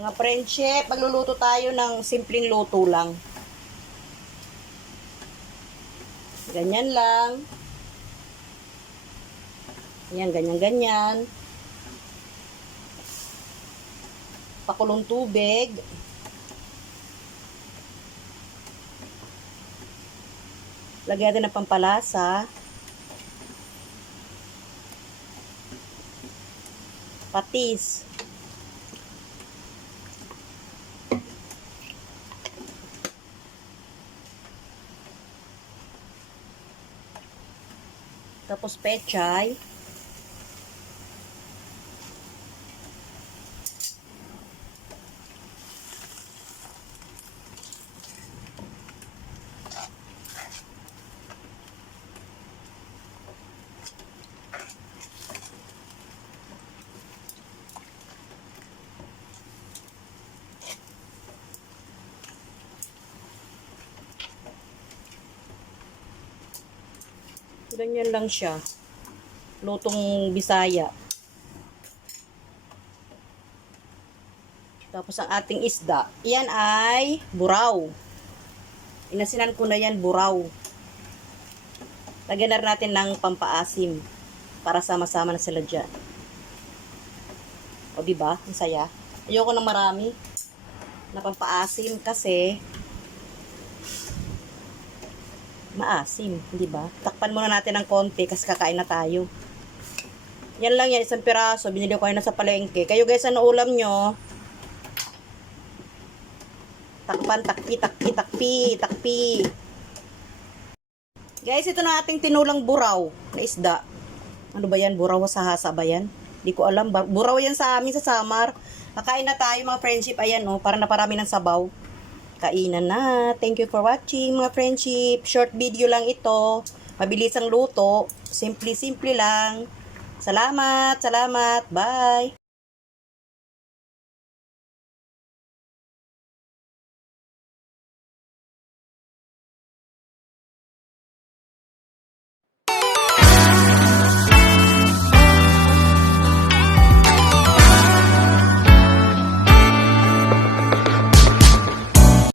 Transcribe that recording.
Mga friendship, magluluto tayo ng simpleng luto lang. Ganyan lang. Yan, ganyan-ganyan. Pakulong tubig. Lagyan natin ng pampalasa. Patis. Tapos pechay. Ganyan lang siya. Lutong Bisaya. Tapos ang ating isda. Yan ay buraw. Inasinan ko na yan buraw. Lagyan na rin natin ng pampaasim para sama-sama na sila dyan. O diba? Ang saya. Ayoko ng marami na pampaasim kasi maasim, di ba? Takpan muna natin ng konti kasi kakain na tayo. Yan lang yan, isang piraso. Binili ko kayo na sa palengke. Kayo guys, ano ulam nyo? Takpan, takpi. Guys, ito na ating tinulang buraw na isda. Ano ba yan? Buraw sa hasa ba yan? Di ko alam. Buraw yan sa amin sa Samar. Kakain na tayo mga friendship. Ayan o, para naparami ng sabaw. Kainan na. Thank you for watching mga friendship. Short video lang ito. Mabilis ang luto. Simple lang. Salamat. Bye.